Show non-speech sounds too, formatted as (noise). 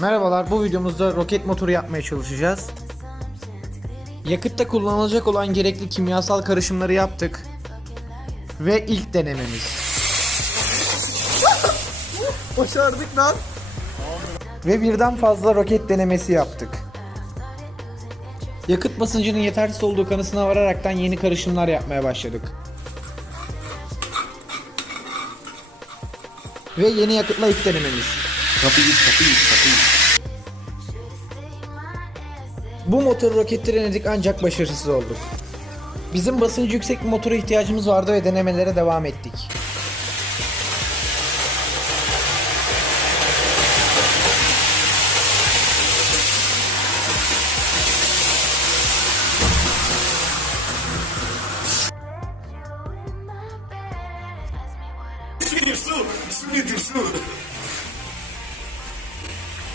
Merhabalar, bu videomuzda roket motoru yapmaya çalışacağız. Yakıtta kullanılacak olan gerekli kimyasal karışımları yaptık. Ve ilk denememiz. (laughs) Başardık lan. Ve birden fazla roket denemesi yaptık. Yakıt basıncının yetersiz olduğu kanısına vararaktan yeni karışımlar yapmaya başladık. Ve yeni yakıtla ilk denememiz. Kapıyı kapıyı kapıyı. Bu motoru roketle denedik ancak başarısız olduk. Bizim basıncı yüksek bir motora ihtiyacımız vardı ve denemelere devam ettik. Su, su, su.